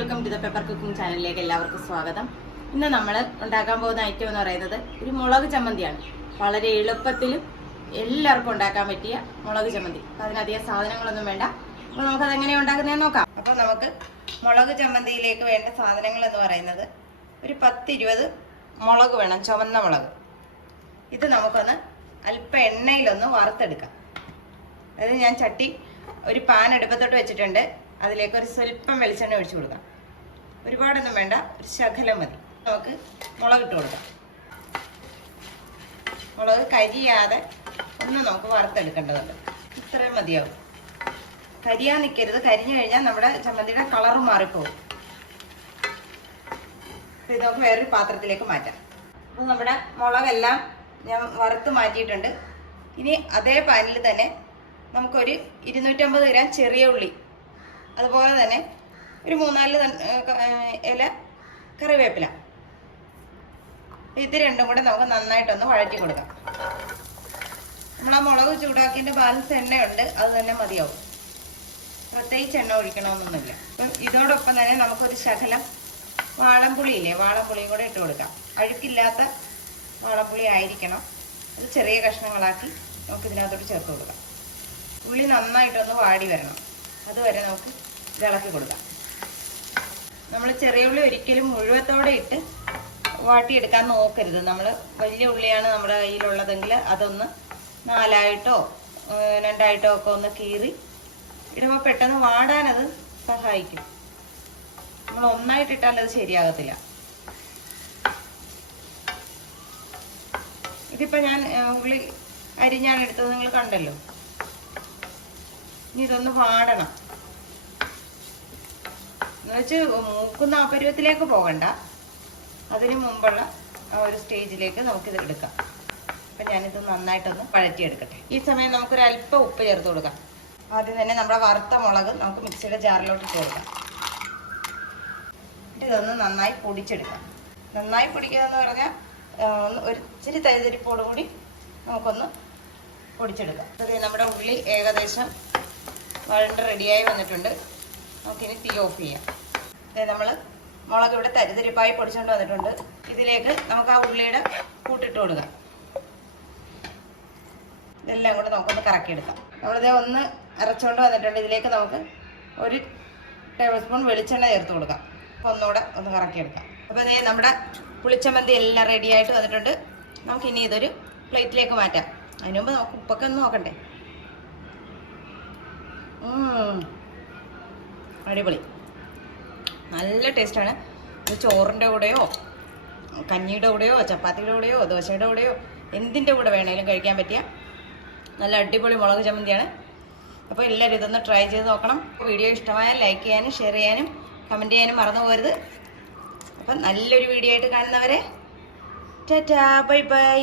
Welcome to the paper cooking ചാനലിലേക്ക് എല്ലാവർക്കും സ്വാഗതം. ഇന്ന് നമ്മൾ ഉണ്ടാക്കാൻ പോകുന്ന ഐറ്റം എന്ന് പറയുന്നത് ഒരു മുളക് ചമ്മന്തിയാണ്. വളരെ എളുപ്പത്തിലും എല്ലാവർക്കും ഉണ്ടാക്കാൻ പറ്റിയ മുളക് ചമ്മന്തി. അപ്പം അതിനധികം സാധനങ്ങളൊന്നും വേണ്ട. അപ്പോൾ നമുക്കത് എങ്ങനെയാണ് ഉണ്ടാക്കുന്നതെന്ന് നോക്കാം. അപ്പോൾ നമുക്ക് മുളക് ചമ്മന്തിയിലേക്ക് വേണ്ട സാധനങ്ങൾ എന്ന് പറയുന്നത് ഒരു പത്തിരുപത് മുളക് വേണം ചുവന്ന മുളക്. ഇത് നമുക്കൊന്ന് അല്പം എണ്ണയിലൊന്ന് വറുത്തെടുക്കാം. അതായത് ഞാൻ ചട്ടി ഒരു പാൻ അടുപ്പത്തോട്ട് വെച്ചിട്ടുണ്ട്. അതിലേക്ക് ഒരു സ്വല്പം വെളിച്ചെണ്ണ ഒഴിച്ചു കൊടുക്കാം ഒരുപാടൊന്നും വേണ്ട ഒരു ശകലം മതി. നമുക്ക് മുളക് ഇട്ട് കൊടുക്കാം. മുളക് കരിയാതെ ഒന്ന് നമുക്ക് വറുത്തെടുക്കേണ്ടതുണ്ട്. ഇത്രയും മതിയാവും. കരിയാൻ നിൽക്കരുത്. കരിഞ്ഞു കഴിഞ്ഞാൽ നമ്മുടെ ചമ്മന്തിയുടെ കളറ് മാറിപ്പോകും അപ്പോൾ ഇത് നമുക്ക് വേറൊരു പാത്രത്തിലേക്ക് മാറ്റാം. അപ്പോൾ നമ്മുടെ മുളകെല്ലാം ഞാൻ വറുത്ത് മാറ്റിയിട്ടുണ്ട്. ഇനി അതേ പാനിൽ തന്നെ നമുക്കൊരു ഇരുന്നൂറ്റമ്പത് ഗ്രാം ചെറിയ ഉള്ളി. അതുപോലെ തന്നെ ഒരു മൂന്നാൽ ഇല കറിവേപ്പില. ഇത് രണ്ടും കൂടെ നമുക്ക് നന്നായിട്ടൊന്ന് വഴറ്റി കൊടുക്കാം. നമ്മൾ ആ മുളക് ചൂടാക്കിന്റെ ബാലൻസ് എണ്ണയുണ്ട് അത് തന്നെ മതിയാവും. പ്രത്യേകിച്ച് എണ്ണ ഒഴിക്കണമെന്നൊന്നുമില്ല. അപ്പം ഇതോടൊപ്പം തന്നെ നമുക്കൊരു ശകലം വാളംപുളി ഇല്ലേ വാളംപുളിയും കൂടെ ഇട്ട് കൊടുക്കാം. അഴുക്കില്ലാത്ത വാളംപുളി ആയിരിക്കണം. അത് ചെറിയ കഷ്ണങ്ങളാക്കി നമുക്ക് ഇതിനകത്തോട്ട് ചേർത്ത് കൊടുക്കാം. ഉള്ളി നന്നായിട്ടൊന്ന് വാടി വരണം. അതുവരെ നമുക്ക് ഇളക്കി കൊടുക്കാം. നമ്മൾ ചെറിയ ഉള്ളി ഒരിക്കലും മുഴുവത്തോടെ ഇട്ട് വാട്ടിയെടുക്കാൻ നോക്കരുത്. നമ്മൾ വലിയ ഉള്ളിയാണ് നമ്മുടെ കയ്യിലുള്ളതെങ്കിൽ അതൊന്ന് നാലായിട്ടോ രണ്ടായിട്ടോ ഒക്കെ ഒന്ന് കീറി ഇടുമ്പോൾ പെട്ടെന്ന് വാടാനത് സഹായിക്കും. നമ്മൾ ഒന്നായിട്ടിട്ടാൽ അത് ശരിയാകത്തില്ല. ഇതിപ്പോൾ ഞാൻ ഉള്ളി അരിഞ്ഞാണ് എടുത്തത്. നിങ്ങൾ കണ്ടല്ലോ. ഇനി ഇതൊന്ന് വാടണം. എന്നുവെച്ച് മൂക്കുന്ന ആ പോകണ്ട. അതിന് മുമ്പുള്ള ആ ഒരു സ്റ്റേജിലേക്ക് നമുക്കിത് എടുക്കാം. അപ്പം ഞാനിത് നന്നായിട്ടൊന്ന് വഴറ്റിയെടുക്കട്ടെ ഈ സമയം നമുക്കൊരു അല്പം ഉപ്പ് ചേർത്ത് കൊടുക്കാം. ആദ്യം തന്നെ നമ്മുടെ വറുത്ത മുളക് നമുക്ക് മിക്സിയുടെ ജാറിലോട്ട് ഇട്ട് കൊടുക്കാം. ഇതൊന്ന് നന്നായി പൊടിച്ചെടുക്കാം. നന്നായി പൊടിക്കുക എന്ന് പറഞ്ഞാൽ ഒന്ന് ഒരു ഇച്ചിരി തരിതരിപ്പോട് കൂടി നമുക്കൊന്ന് പൊടിച്ചെടുക്കാം. അത് നമ്മുടെ ഉള്ളി ഏകദേശം വഴണ്ട് റെഡിയായി വന്നിട്ടുണ്ട്. നമുക്കിനി തീ ഓഫ് ചെയ്യാം. നമ്മൾ മുളക് ഇവിടെ തരിതരിപ്പായി പൊടിച്ചുകൊണ്ട് വന്നിട്ടുണ്ട്. ഇതിലേക്ക് നമുക്ക് ആ ഉള്ളിയുടെ കൂട്ടിട്ട് കൊടുക്കാം. ഇതെല്ലാം കൂടെ നമുക്കൊന്ന് കറക്കിയെടുക്കാം. നമ്മളിത് ഒന്ന് അരച്ചുകൊണ്ട് വന്നിട്ടുണ്ട്. ഇതിലേക്ക് നമുക്ക് ഒരു ടേബിൾ സ്പൂൺ വെളിച്ചെണ്ണ ചേർത്ത് കൊടുക്കാം. ഒന്നുകൂടെ ഒന്ന് കറക്കിയെടുക്കാം. അപ്പോൾ ഇതേ നമ്മുടെ പുളിച്ചമന്തി എല്ലാം റെഡി ആയിട്ട് വന്നിട്ടുണ്ട്. നമുക്കിനി ഇതൊരു പ്ലേറ്റിലേക്ക് മാറ്റാം. അതിന് മുമ്പ് നമുക്ക് ഉപ്പൊക്കെ ഒന്ന് നോക്കണ്ടേ. അടിപൊളി. നല്ല ടേസ്റ്റാണ്. ചോറിന്റെ കൂടെയോ കഞ്ഞിയുടെ കൂടെയോ ചപ്പാത്തിയുടെ കൂടെയോ ദോശയുടെ കൂടെയോ എന്തിന്റെ കൂടെ വേണേലും കഴിക്കാൻ പറ്റിയ നല്ല അടിപൊളി മുളക് ചമ്മന്തിയാണ്. അപ്പോൾ എല്ലാവരും ഇതൊന്ന് ട്രൈ ചെയ്ത് നോക്കണം. വീഡിയോ ഇഷ്ടമായാൽ ലൈക്ക് ചെയ്യാനും ഷെയർ ചെയ്യാനും കമന്റ് ചെയ്യാനും മറന്നു പോകരുത്. അപ്പം നല്ലൊരു വീഡിയോ ആയിട്ട് കാണുന്നവരെ ടാറ്റാ ബൈ ബൈ